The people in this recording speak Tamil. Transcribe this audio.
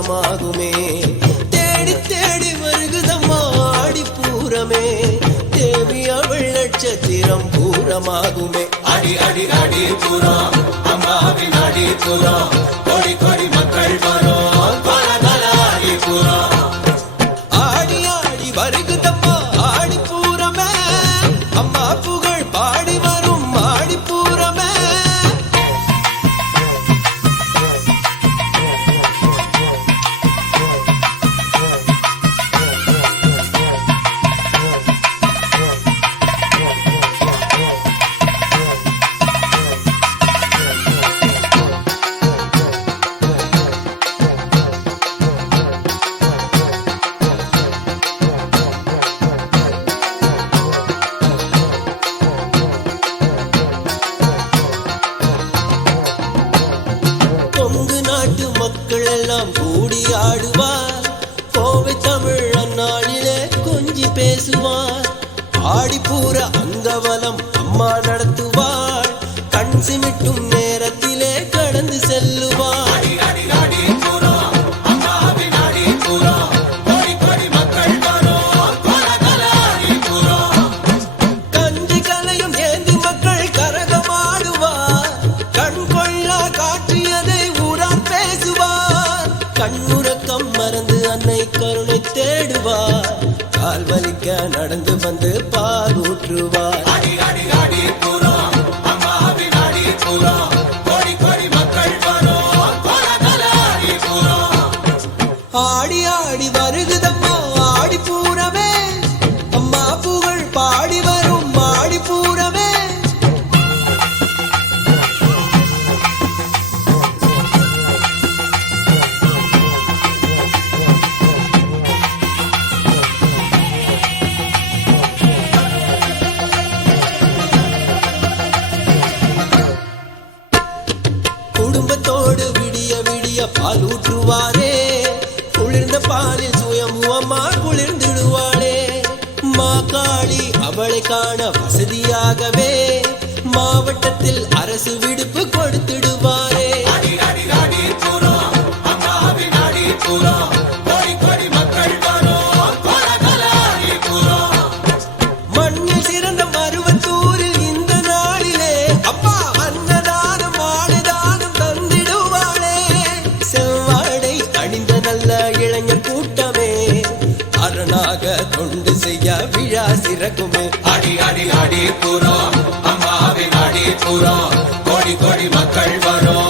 பூரமாகுமே. தேடி தேடி வருகுதம்மா ஆடிப்பூரமே, தேவி அவள் நட்சத்திரம் பூரமாகுமே. அடி அடி அடி பூரம் அம்மாவின் அடி பூரம், கொடி கொடி மக்கள் வரும் பலதல அடி பூரம். ஆடி ஆடி வருகுதம்மா ஆடிப்பூரமே, அம்மா புகழ் பாடி வரும் ஆடிப்பூரமே. கொங்கு நாட்டு மக்கள் எல்லாம் கூடி ஆடுவார், கோவை தமிழ் அந்நாளிலே கொஞ்சி பேசுவார். ஆடிப்பூர அங்கவலம் அம்மா நடத்துவாள், கண் சிமிட்டும் நேரத்திலே கடந்து செல்லுவார். அடி அடி அடி பூரம் அம்மாவின் அடி பூரம், கொடி கொடி மக்கள் வரும் பலதல அடி பூரம். கஞ்சி கலையும் ஏந்தி மக்கள் கரகமாடுவார், கண் கொள்ளா காட்சியதை ஊரார் பேசுவார். கண்ணுறக்கம் மறந்து அன்னை கருணை தேடுவார், கால் வலிக்க நடந்து வந்து பால் ஊற்றுவார். அடி அடி அடி பூரம் அம்மாவின் அடி பூரம், கொடி கொடி மக்கள் வரும் பலதல அடி பூரம். ஆடி ஆடி வருகுதம்மா ஆடிப்பூரமே, அம்மா புகழ் பாடி வரும் ஆடிப்பூரமே. குடும்பத்தோடு விடிய விடிய பால் ஊற்றுவாரே, குளிர்ந்த பாலில் சுயமுவமா குளிர்ந்திடுவாளே. மாகாளி அவளை காண வசதியாகவே மாவட்டத்தில் அரசு விடுப்பு கொடுத்திடுவாரே. அடி அடி அடி பூரம் அம்மாவின் அடி பூரம், கொடி கொடி மக்கள் வரும் பலதல அடி பூரம். மண்ணில் சிறந்த மருவத்தூரில் இந்த நாளிலே அப்பா அன்னதானம் ஆடுதானம் தந்திடுவாளே. செவ்வாடை அணிந்த நல்ல இளைஞர் கூட்டமே, அரணாக தொண்டு செய்ய விழா சிறக்குமே. அடி அடி அடி பூரம் அம்மாவின் அடி பூரம், கொடி கொடி மக்கள் வரும்